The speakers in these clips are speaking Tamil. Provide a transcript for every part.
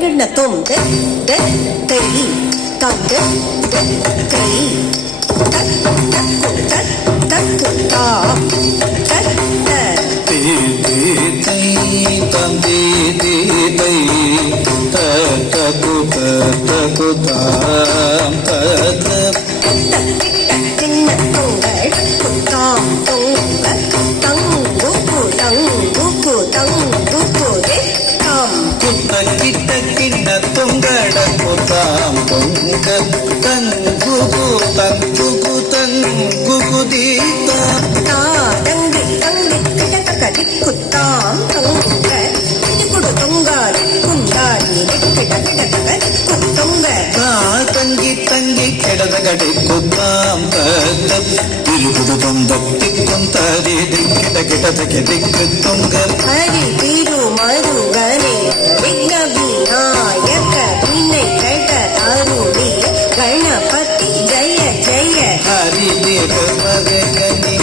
கண்ண தொந்த கை தந்த கை ஹரி வீரு மருகனே விக்ன விநாயக வினை கட அருளி கணபதி ஜய ஜய ஹரி வீரு மருகனே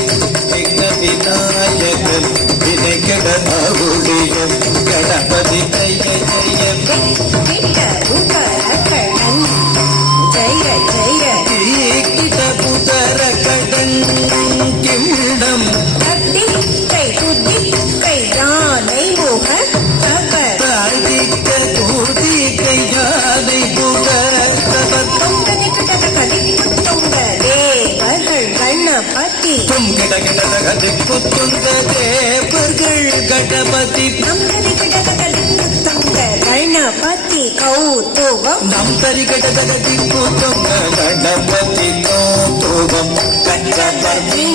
விக்ன விநாயக வினை கட அருளி கணபதி ஜய ஜய கிட்ட உதரகடன் ஜய ஜய கிட்ட உதரகடன் கிண்டம் புத்துங்க தேவர்கள் கணபதி கணபதி கௌதுகம் நம் தரி கடகதி புத்துங்க கணபதி கௌதுகம் கச்சபதி